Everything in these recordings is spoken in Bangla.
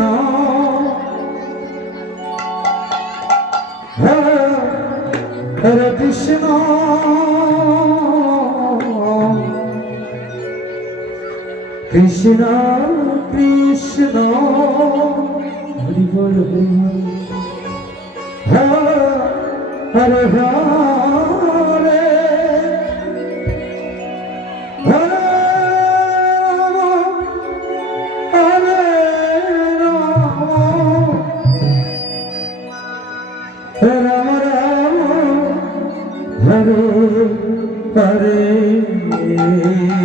না। হ্যাঁ, হ্যাঁ হরে কৃষ্ণ। কৃষ্ণ কৃষ্ণ। হরি বল হরে হরে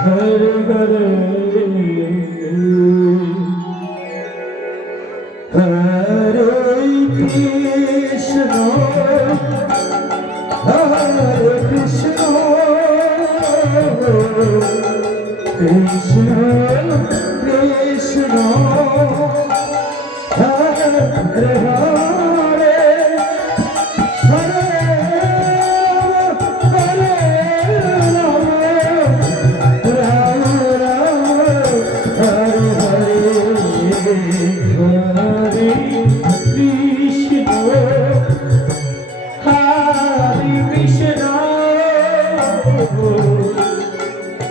घर घर हरे कृष्ण हरे कृष्ण कृष्ण कृष्ण हरे हरे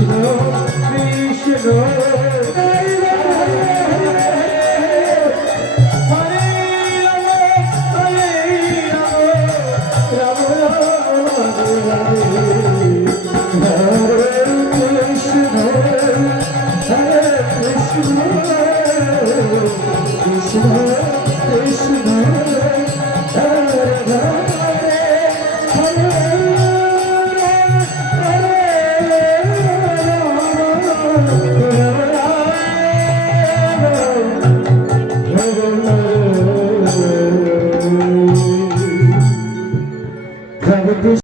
কৃষ্ণ কৃষ্ণ